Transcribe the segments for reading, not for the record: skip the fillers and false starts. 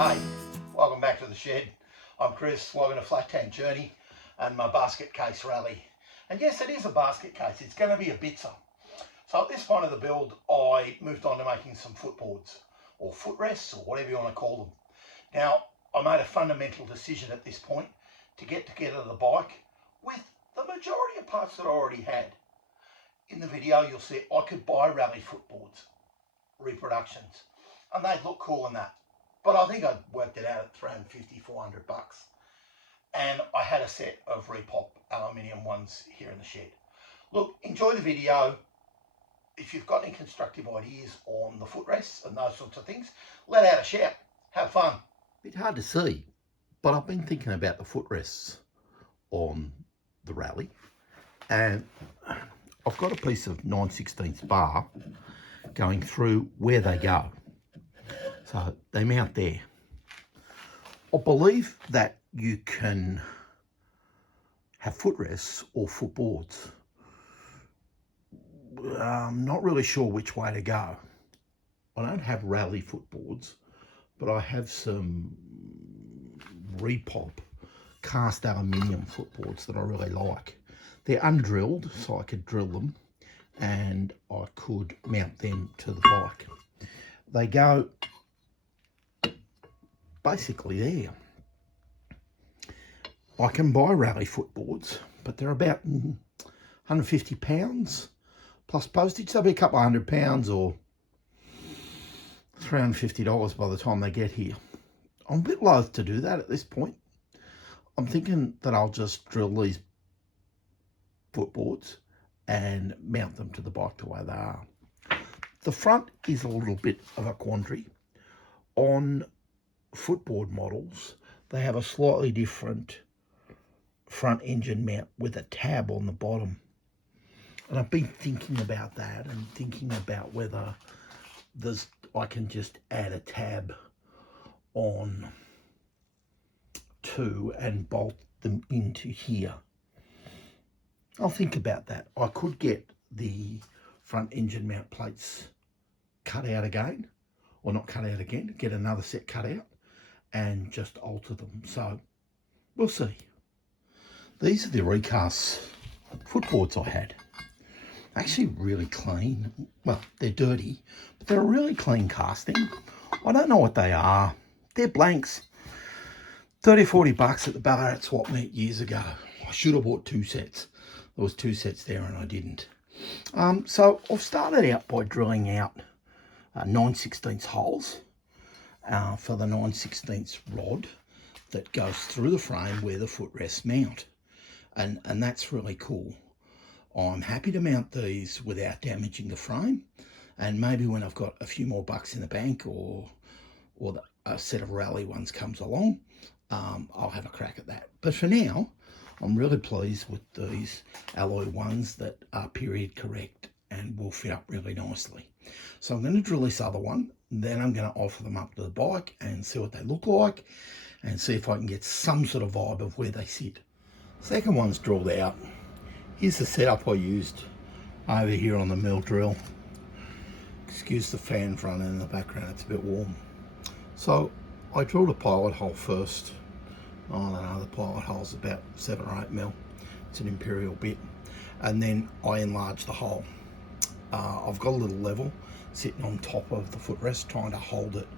G'day, welcome back to the shed. I'm Chris, logging a flat tank journey and my basket case Raleigh. And yes, it is a basket case, it's going to be a bitzer. So at this point of the build, I moved on to making some footboards, or footrests, or whatever you want to call them. Now, I made a fundamental decision at this point to get together the bike with the majority of parts that I already had. In the video, you'll see I could buy Raleigh footboards, reproductions, and they'd look cool in that. But I think I'd worked it out at 350, 400 bucks. And I had a set of repop aluminium ones here in the shed. Look, enjoy the video. If you've got any constructive ideas on the footrests and those sorts of things, let out a shout. Have fun. Bit hard to see, but I've been thinking about the footrests on the Raleigh, and I've got a piece of 9/16 bar going through where they go. So they mount there. I believe that you can have footrests or footboards. I'm not really sure which way to go. I don't have Raleigh footboards, but I have some repop cast aluminium footboards that I really like. They're undrilled, so I could drill them and I could mount them to the bike. They go basically there. I can buy Raleigh footboards, but they're about £150 plus postage. They'll be a couple of £100 or $350 by the time they get here. I'm a bit loath to do that at this point. I'm thinking that I'll just drill these footboards and mount them to the bike the way they are. The front is a little bit of a quandary. On footboard models, they have a slightly different front engine mount with a tab on the bottom. And I've been thinking about that and thinking about whether I can just add a tab on to and bolt them into here. I'll think about that. I could get the front engine mount plates cut out again, or not cut out again, get another set cut out and just alter them. So we'll see. These are the recast footboards I had. Actually really clean. Well, they're dirty, but they're a really clean casting. I don't know what they are. They're blanks. 30, 40 bucks at the Ballarat swap meet years ago. I should have bought two sets. There was two sets there and I didn't. So I've started out by drilling out 9/16 holes for the 9/16 rod that goes through the frame where the footrests mount. And that's really cool. I'm happy to mount these without damaging the frame, and maybe when I've got a few more bucks in the bank or a set of Raleigh ones comes along, I'll have a crack at that. But for now, I'm really pleased with these alloy ones that are period correct and will fit up really nicely. So I'm going to drill this other one, then I'm going to offer them up to the bike and see what they look like and see if I can get some sort of vibe of where they sit. Second one's drilled out. Here's the setup I used over here on the mill drill. Excuse the fan running in the background, it's a bit warm. So I drilled a pilot hole first. I don't know, the pilot hole's about 7 or 8 mil. It's an imperial bit. And then I enlarged the hole. I've got a little level sitting on top of the footrest, trying to hold it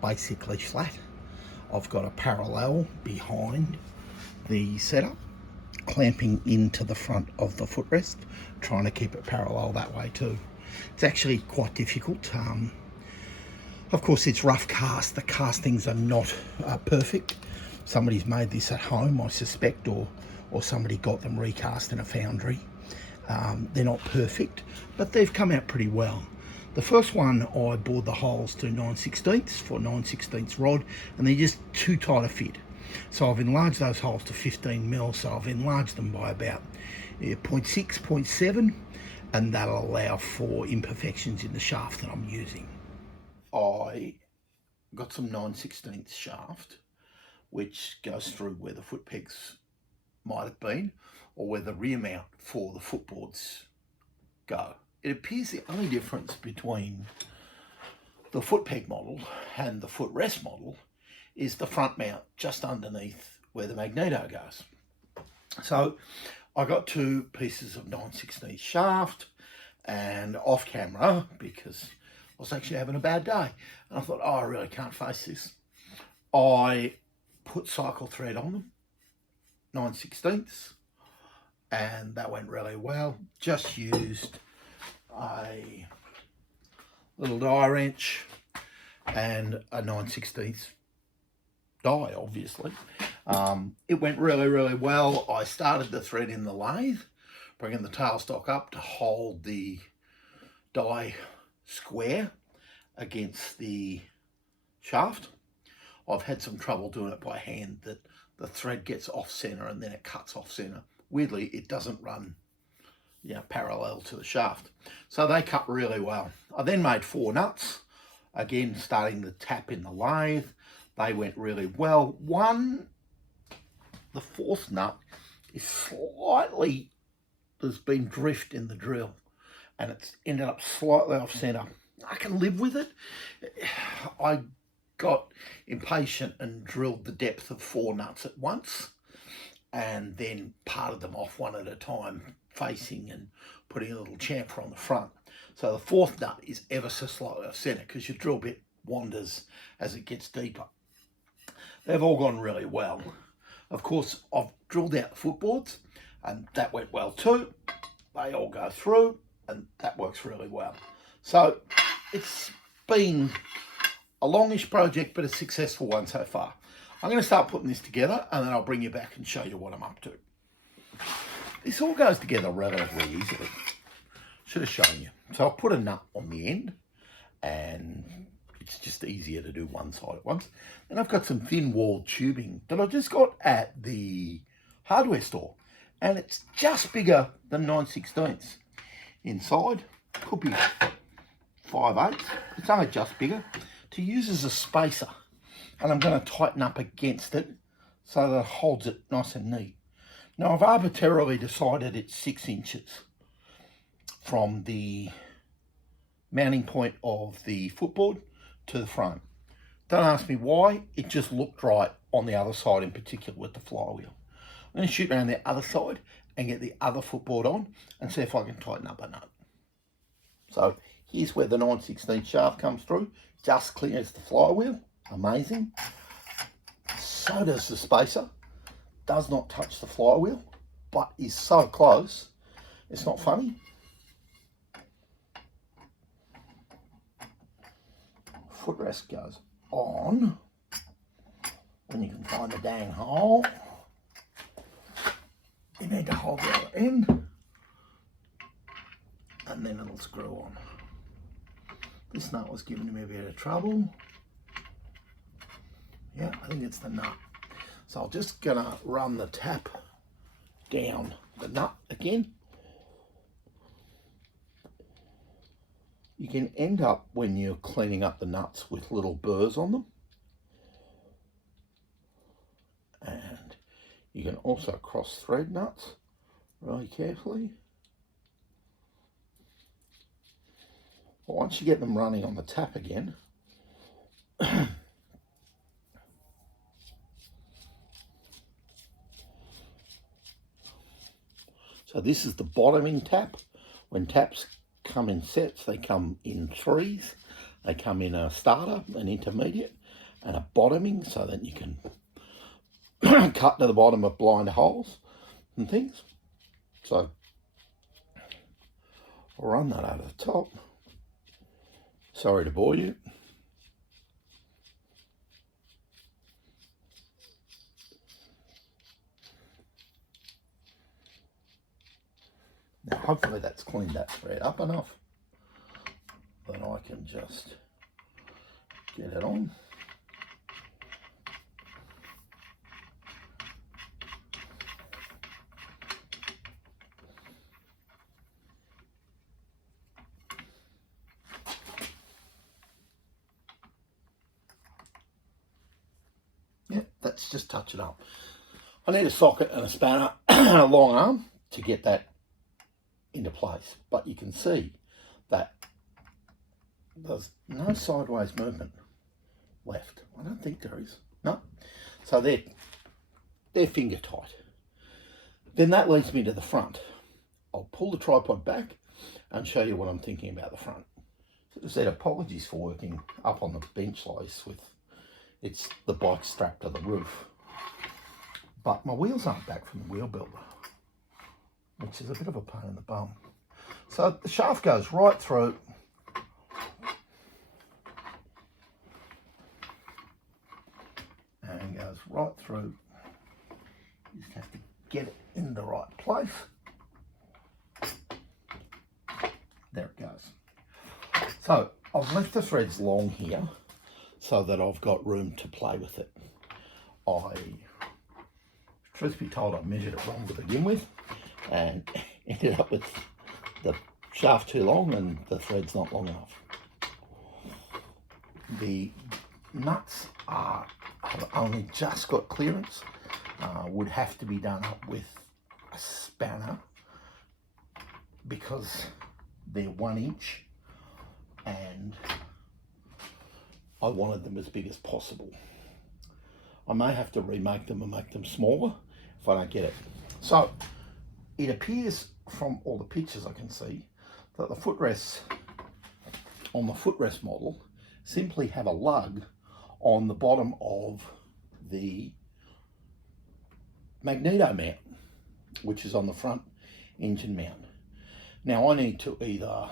basically flat. I've got a parallel behind the setup, clamping into the front of the footrest, trying to keep it parallel that way too. It's actually quite difficult. Of course, it's rough cast. The castings are not perfect. Somebody's made this at home, I suspect, or somebody got them recast in a foundry. They're not perfect, but they've come out pretty well. The first one, I bored the holes to 9/16 for 9/16 rod, and they're just too tight a fit. So I've enlarged those holes to 15 mil, so I've enlarged them by about 0.6, 0.7, and that'll allow for imperfections in the shaft that I'm using. I got some 9/16 shaft, which goes through where the foot pegs might have been, or where the rear mount for the footboards go. It appears the only difference between the foot peg model and the footrest model is the front mount just underneath where the magneto goes. So I got 2 pieces of 9/16 shaft, and off camera, because I was actually having a bad day and I thought, oh, I really can't face this, I put cycle thread on them, 9/16, and that went really well. Just used a little die wrench and a 9/16 die, obviously. It went really well. I started the thread in the lathe, bringing the tailstock up to hold the die square against the shaft. I've had some trouble doing it by hand, that the thread gets off center and then it cuts off center. Weirdly, it doesn't run, you know, parallel to the shaft. So they cut really well. I then made 4 nuts, again starting the tap in the lathe. They went really well. The 4th nut is slightly, there's been drift in the drill and it's ended up slightly off center. I can live with it. I got impatient and drilled the depth of 4 nuts at once, and then parted them off one at a time, facing and putting a little chamfer on the front. So the 4th nut is ever so slightly off center because your drill bit wanders as it gets deeper. They've all gone really well. Of course, I've drilled out the footboards, and that went well too. They all go through, and that works really well. So it's been a longish project, but a successful one so far. I'm going to start putting this together, and then I'll bring you back and show you what I'm up to. This all goes together relatively easily. Should have shown you. So I'll put a nut on the end, and it's just easier to do one side at once. Then I've got some thin walled tubing that I just got at the hardware store, and it's just bigger than 9/16 inside. Could be 5/8. It's only just bigger, to use as a spacer, and I'm going to tighten up against it so that it holds it nice and neat. Now I've arbitrarily decided it's 6 inches from the mounting point of the footboard to the front. Don't ask me why, it just looked right on the other side, in particular with the flywheel. I'm going to shoot around the other side and get the other footboard on and see if I can tighten up a nut. So here's where the 9/16 shaft comes through, just clears the flywheel, amazing. So does the spacer, does not touch the flywheel, but is so close, it's not funny. Footrest goes on when you can find the dang hole. You need to hold the other end, and then it'll screw on. This nut was giving me a bit of trouble. Yeah, I think it's the nut. So I'm just gonna run the tap down the nut again. You can end up, when you're cleaning up the nuts, with little burrs on them. And you can also cross thread nuts really carefully. But once you get them running on the tap again, so this is the bottoming tap. When taps come in sets, they come in 3s. They come in a starter, an intermediate, and a bottoming, so that you can cut to the bottom of blind holes and things. So I'll run that over the top. Sorry to bore you. Now hopefully that's cleaned that thread up enough that I can just get it on. Yep, that's just touch it up. I need a socket and a spanner and a long arm to get that into place, but you can see that there's no sideways movement left. I don't think there is. No? So they're finger tight. Then that leads me to the front. I'll pull the tripod back and show you what I'm thinking about the front. So as I said, apologies for working up on the bench like this with the bike strapped to the roof. But my wheels aren't back from the wheel builder, which is a bit of a pain in the bum. So the shaft goes right through. And goes right through. You just have to get it in the right place. There it goes. So I've left the threads long here so that I've got room to play with it. Truth be told, I measured it wrong to begin with and ended up with the shaft too long and the thread's not long enough. The nuts have only just got clearance. Would have to be done up with a spanner because they're 1 inch and I wanted them as big as possible. I may have to remake them and make them smaller if I don't get it. So it appears from all the pictures I can see that the footrests on the footrest model simply have a lug on the bottom of the magneto mount, which is on the front engine mount. Now I need to either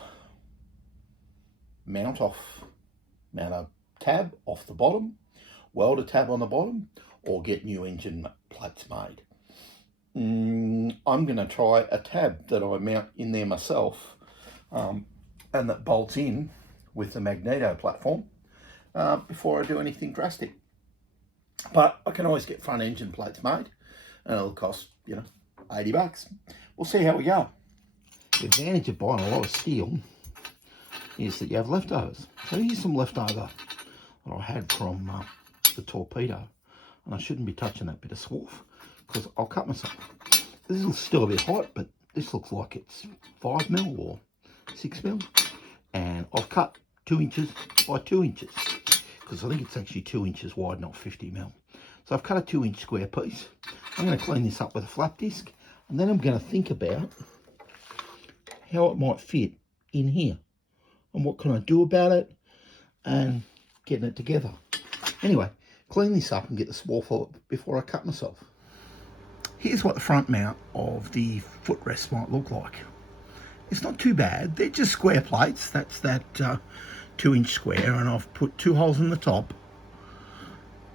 mount a tab off the bottom, weld a tab on the bottom, or get new engine plates made. I'm going to try a tab that I mount in there myself and that bolts in with the magneto platform before I do anything drastic. But I can always get front engine plates made and it'll cost, $80. We'll see how we go. The advantage of buying a lot of steel is that you have leftovers. So here's some leftover that I had from the torpedo, and I shouldn't be touching that bit of swarf because I'll cut myself. This is still a bit hot, but this looks like it's 5mm or 6mm, and I've cut 2 inches by 2 inches because I think it's actually 2 inches wide, not 50mm. So I've cut a 2-inch square piece. I'm going to clean this up with a flap disc, and then I'm going to think about how it might fit in here and what can I do about it and getting it together. Anyway, clean this up and get the swarf off before I cut myself. Here's what the front mount of the footrest might look like. It's not too bad. They're just square plates. That's that 2-inch square, and I've put 2 holes in the top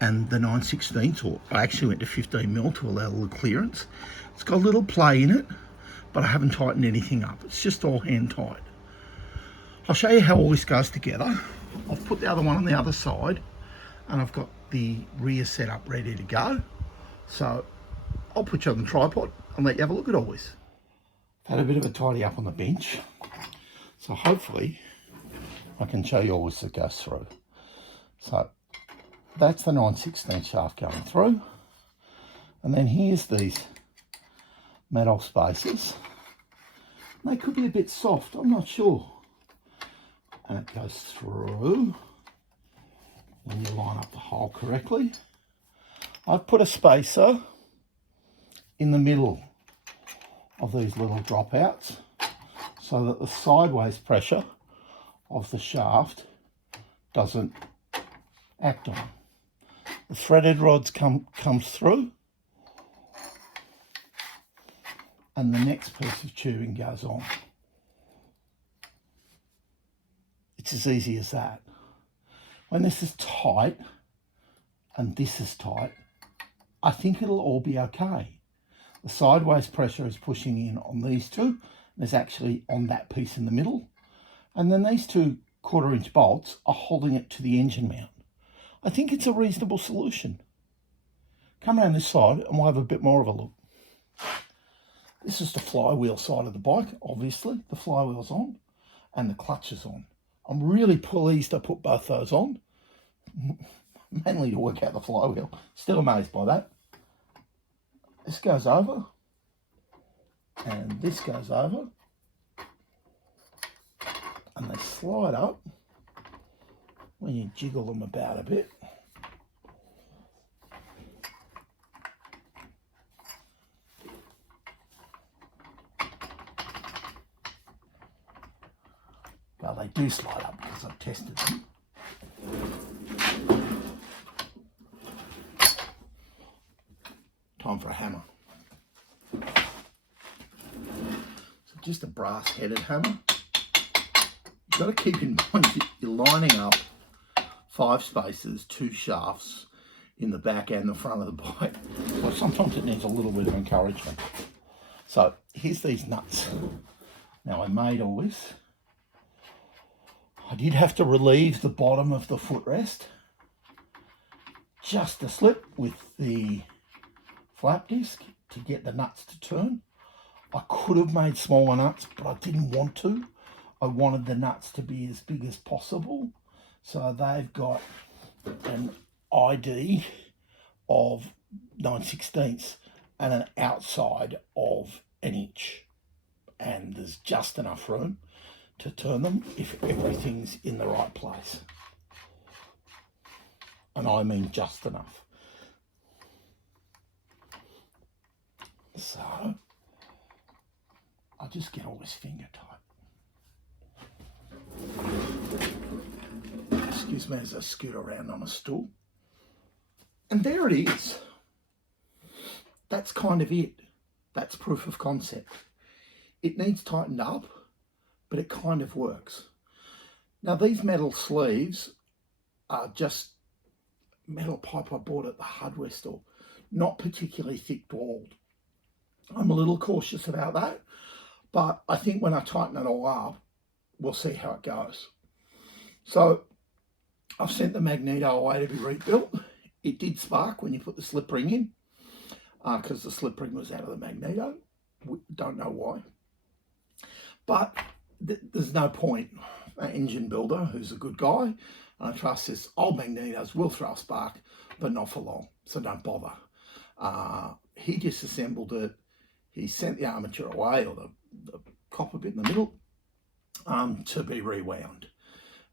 and the 9/16, or I actually went to 15mm to allow a little clearance. It's got a little play in it, but I haven't tightened anything up. It's just all hand tight. I'll show you how all this goes together. I've put the other one on the other side and I've got the rear setup ready to go. So I'll put you on the tripod and let you have a look at all this. I've had a bit of a tidy up on the bench. So hopefully I can show you all this that goes through. So that's the 9/16 shaft going through. And then here's these metal spaces. They could be a bit soft, I'm not sure. And it goes through when you line up the hole correctly. I've put a spacer in the middle of these little dropouts so that the sideways pressure of the shaft doesn't act on. The threaded rods comes through, and the next piece of tubing goes on. It's as easy as that. When this is tight and this is tight, I think it'll all be okay. The sideways pressure is pushing in on these two, and it's actually on that piece in the middle. And then these 2 1/4-inch bolts are holding it to the engine mount. I think it's a reasonable solution. Come around this side and we'll have a bit more of a look. This is the flywheel side of the bike, obviously. The flywheel's on and the clutch is on. I'm really pleased I put both those on, mainly to work out the flywheel. Still amazed by that. This goes over and this goes over and they slide up when you jiggle them about a bit. Well, they do slide up because I've tested them. Time for a hammer. So just a brass-headed hammer. You've got to keep in mind you're lining up 5 spaces, 2 shafts in the back and the front of the bike. So sometimes it needs a little bit of encouragement. So here's these nuts. Now I made all this. I did have to relieve the bottom of the footrest just a slip with the flap disc to get the nuts to turn. I could have made smaller nuts, but I didn't want to. I wanted the nuts to be as big as possible. So they've got an ID of 9/16 and an outside of 1 inch. And there's just enough room to turn them if everything's in the right place. And I mean just enough. So I just get always finger tight. Excuse me as I scoot around on a stool. And there it is. That's kind of it. That's proof of concept. It needs tightened up, but it kind of works. Now these metal sleeves are just metal pipe I bought at the hardware store. Not particularly thick walled. I'm a little cautious about that, but I think when I tighten it all up, we'll see how it goes. So I've sent the magneto away to be rebuilt. It did spark when you put the slip ring in, because the slip ring was out of the magneto. We don't know why. But there's no point. An engine builder who's a good guy, and I trust this, old magnetos will throw a spark, but not for long, so don't bother. He disassembled it. He sent the armature away, or the copper bit in the middle, to be rewound.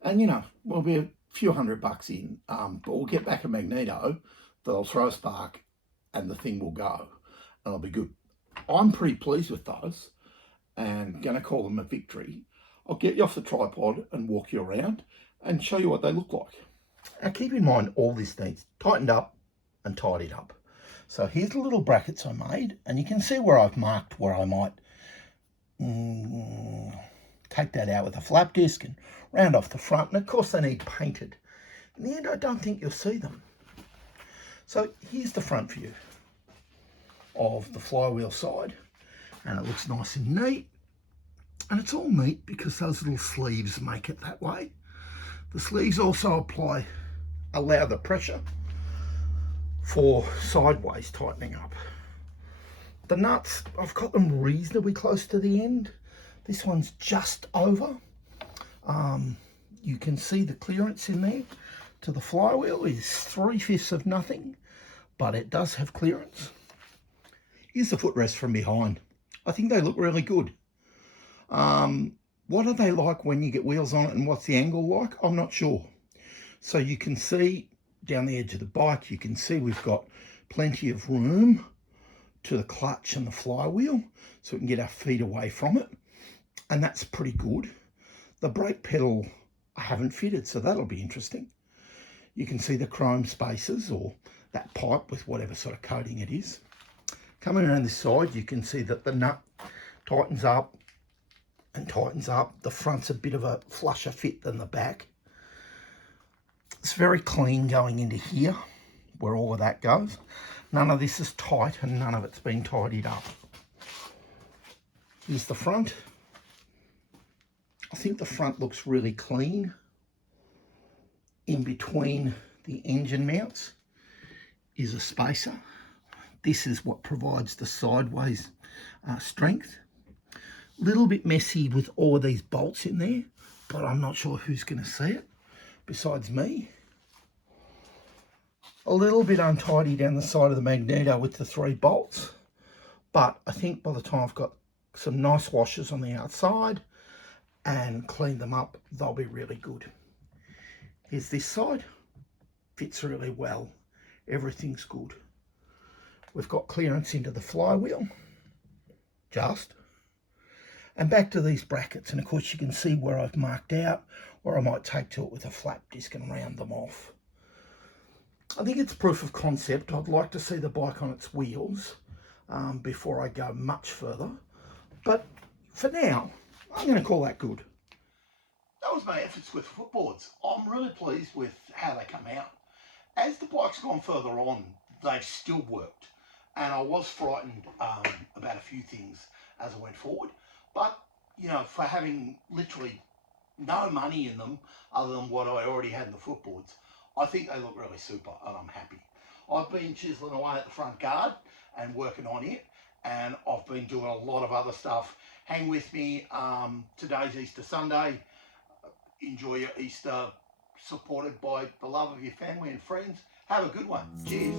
And, you know, we'll be a few $100 in, but we'll get back a magneto that'll throw a spark and the thing will go, and it'll be good. I'm pretty pleased with those and going to call them a victory. I'll get you off the tripod and walk you around and show you what they look like. Now keep in mind all this needs tightened up and tidied up. So here's the little brackets I made, and you can see where I've marked where I might take that out with a flap disc and round off the front. And of course they need painted. In the end, I don't think you'll see them. So here's the front view of the flywheel side, and it looks nice and neat. And it's all neat because those little sleeves make it that way. The sleeves also allow the pressure for sideways tightening up. The nuts, I've got them reasonably close to the end. This one's just over. You can see the clearance in there to the flywheel is 3/5 of nothing, but it does have clearance. Here's the footrest from behind. I think they look really good. What are they like when you get wheels on it, and what's the angle like? I'm not sure. So you can see down the edge of the bike, you can see we've got plenty of room to the clutch and the flywheel, so we can get our feet away from it, and that's pretty good. The brake pedal I haven't fitted, so that'll be interesting. You can see the chrome spaces, or that pipe with whatever sort of coating it is. Coming around this side, you can see that the nut tightens up and tightens up. The front's a bit of a flusher fit than the back. It's very clean going into here, where all of that goes. None of this is tight and none of it's been tidied up. Here's the front. I think the front looks really clean. In between the engine mounts is a spacer. This is what provides the sideways strength. A little bit messy with all of these bolts in there, but I'm not sure who's going to see it besides me. A little bit untidy down the side of the magneto with the 3 bolts, but I think by the time I've got some nice washers on the outside and clean them up, they'll be really good. Here's this side. Fits really well. Everything's good. We've got clearance into the flywheel, just. And back to these brackets, and of course you can see where I've marked out, or I might take to it with a flap disc and round them off. I think it's proof of concept. I'd like to see the bike on its wheels before I go much further. But for now, I'm going to call that good. That was my efforts with Footboards. I'm really pleased with how they come out. As the bike's gone further on, they've still worked. And I was frightened about a few things as I went forward. But, you know, for having literally no money in them other than what I already had in the Footboards, I think they look really super and I'm happy. I've been chiseling away at the front guard and working on it, and I've been doing a lot of other stuff. Hang with me. Today's Easter Sunday. Enjoy your Easter supported by the love of your family and friends. Have a good one. Cheers.